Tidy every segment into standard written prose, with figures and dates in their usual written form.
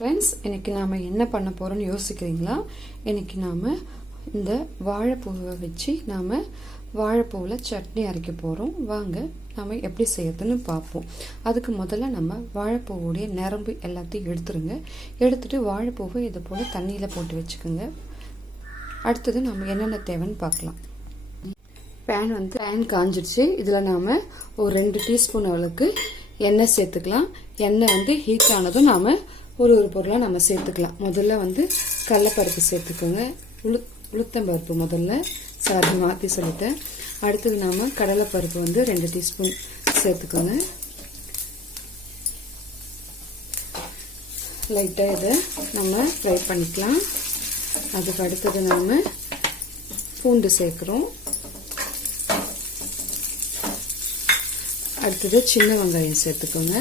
Friends, இன்னைக்கு நாம் என்ன பண்ண போகிறோம்னு யோசிக்கிறீங்களா? இன்னைக்கு நாம் இந்த வாழைப்பூவை வச்சு நாம் வாழைப்பூவில் சட்னி அரைக்க போகிறோம். வாங்க நாம் எப்படி செய்யறதுன்னு பார்ப்போம். அதுக்கு முதல்ல நம்ம வாழைப்பூவுடைய நரம்பு எல்லாத்தையும் எடுத்துட்டு வாழைப்பூவை இது போல் தண்ணியில் போட்டு வச்சுக்கோங்க. அடுத்தது நம்ம என்னென்ன தேவைன்னு பார்க்கலாம். பேன் காஞ்சிடுச்சு. இதில் நாம் ஒரு 2 டீஸ்பூன் அளவுக்கு எண்ணெய் சேர்த்துக்கலாம். எண்ணெய் ஹீட் ஆனதும் நாம் ஒரு பொருளாக நம்ம சேர்த்துக்கலாம். முதல்ல கடலைப்பருப்பு சேர்த்துக்கோங்க. உளுத்தம்பருப்பு முதல்ல மாற்றி சொல்லிட்டேன். அடுத்தது நாம் கடலைப்பருப்பு 2 டீஸ்பூன் சேர்த்துக்கோங்க. லைட்டாக இதை நம்ம ஃப்ரை பண்ணிக்கலாம். அதுக்கு அடுத்தது நாம் பூண்டு சேர்க்குறோம். அடுத்தது சின்ன வெங்காயம் சேர்த்துக்கோங்க.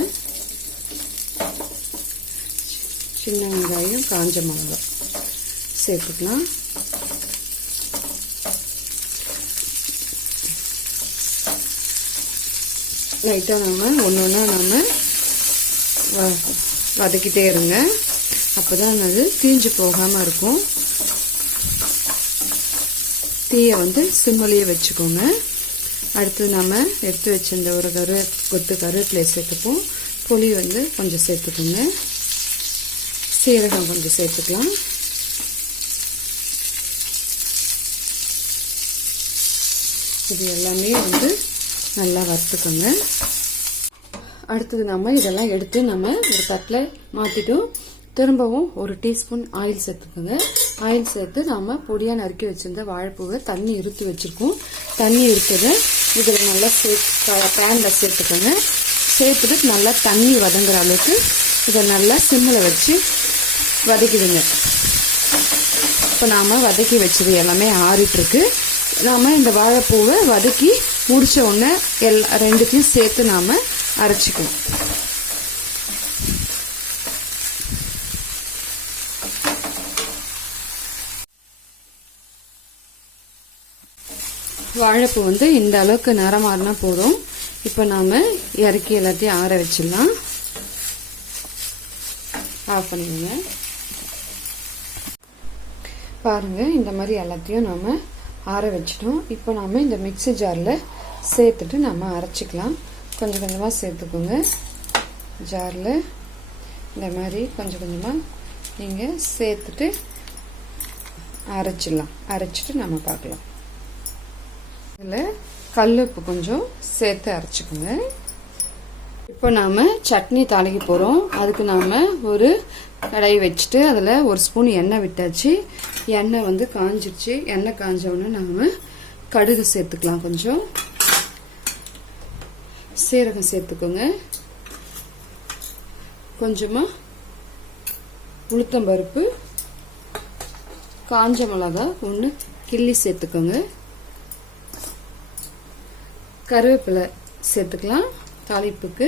சின்ன வெங்காயம், காஞ்ச மிளகாய் சேர்த்துக்கலாம். லைட்டாக நம்ம ஒன்று நம்ம வதக்கிட்டே இருங்க. அப்போ தான் அது தீஞ்சு போகாமல் இருக்கும். தீயை சிம்மலையே வச்சுக்கோங்க. அடுத்து நம்ம எடுத்து வச்சிருந்த ஒரு கொத்து கருவேப்பிலையை சேர்த்துப்போம். புளி கொஞ்சம் சேர்த்துக்கோங்க. சீரகம் கொஞ்சம் சேர்த்துக்கலாம். இது எல்லாமே நல்லா வறுத்துக்கோங்க. அடுத்தது நம்ம இதெல்லாம் எடுத்து நம்ம ஒரு தட்டில் மாற்றிட்டோம். திரும்பவும் ஒரு டீஸ்பூன் ஆயில் சேர்த்துக்கோங்க. ஆயில் சேர்த்து நம்ம பொடியாக நறுக்கி வச்சிருந்த வாழைப்பூவை தண்ணி இருத்து வச்சுருக்கோம். தண்ணி இருக்கிறத இதில் நல்லா பேனில் சேர்த்துக்கோங்க. சேர்த்துட்டு நல்லா தண்ணி வதங்குற அளவுக்கு இதை நல்லா சிம்மில் வச்சு வதக்கிடுங்க. இப்போ நாம் வதக்கி வச்சது எல்லாமே ஆறிட்டுருக்கு. நாம் இந்த வாழைப்பூவை வதக்கி முடித்த உடனே ரெண்டுத்தையும் சேர்த்து நாம் அரைச்சிக்குவோம். வாழைப்பூ இந்த அளவுக்கு நிறமாறினா போதும். இப்போ நாம் இறக்கி எல்லாத்தையும் ஆற வச்சிடலாம். ஆஃப் பண்ணிடுங்க. பாருங்க, இந்த மாதிரி எல்லாத்தையும் நாம் ஆற வச்சிட்டோம். இப்போ நாம் இந்த மிக்ஸி ஜாரில் சேர்த்துட்டு நம்ம அரைச்சிக்கலாம். கொஞ்சம் கொஞ்சமாக சேர்த்துக்கோங்க. ஜாரில் இந்த மாதிரி கொஞ்சம் கொஞ்சமாக நீங்கள் சேர்த்துட்டு அரைச்சிடலாம். அரைச்சிட்டு நம்ம பார்க்கலாம். இதில் கல்லுப்பு கொஞ்சம் சேர்த்து அரைச்சிக்கோங்க. இப்போ நாம் சட்னி தாளிக்க போகிறோம். அதுக்கு நாம் ஒரு கடாய் வச்சுட்டு அதில் ஒரு ஸ்பூன் எண்ணெய் விட்டாச்சு. எண்ணெய் காஞ்சிடுச்சு. எண்ணெய் காஞ்சோடனே நாம் கடுகு சேர்த்துக்கலாம். கொஞ்சம் சீரகம் சேர்த்துக்கோங்க. கொஞ்சமாக உளுத்தம்பருப்பு, காஞ்ச மிளகாய் 1 கிள்ளி சேர்த்துக்கோங்க. கருவேப்பிலை சேர்த்துக்கலாம் தாளிப்புக்கு.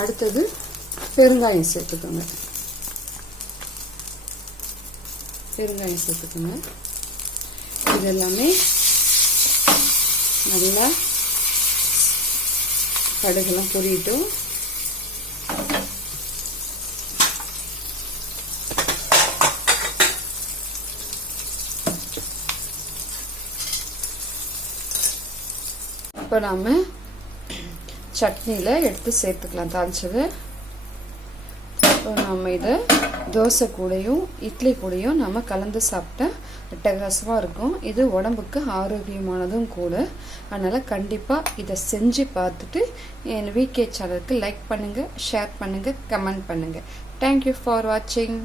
அடுத்தது பெருங்காயம் சேர்த்துக்கோங்க. இது எல்லாமே நல்லா கடுகெல்லாம் பொரியட்டும். இப்போ நாம் சட்னியில் எடுத்து சேர்த்துக்கலாம் தாளிச்சது. இப்போ நம்ம இதை தோசை கூடையும் இட்லி கூடையும் நம்ம கலந்து சாப்பிட்டா அட்டகாசமாக இருக்கும். இது உடம்புக்கு ஆரோக்கியமானதும் கூட. அதனால் கண்டிப்பாக இதை செஞ்சு பார்த்துட்டு என் விகே சேனலுக்கு லைக் பண்ணுங்கள், ஷேர் பண்ணுங்கள், கமெண்ட் பண்ணுங்கள். தேங்க்யூ ஃபார் வாட்சிங்.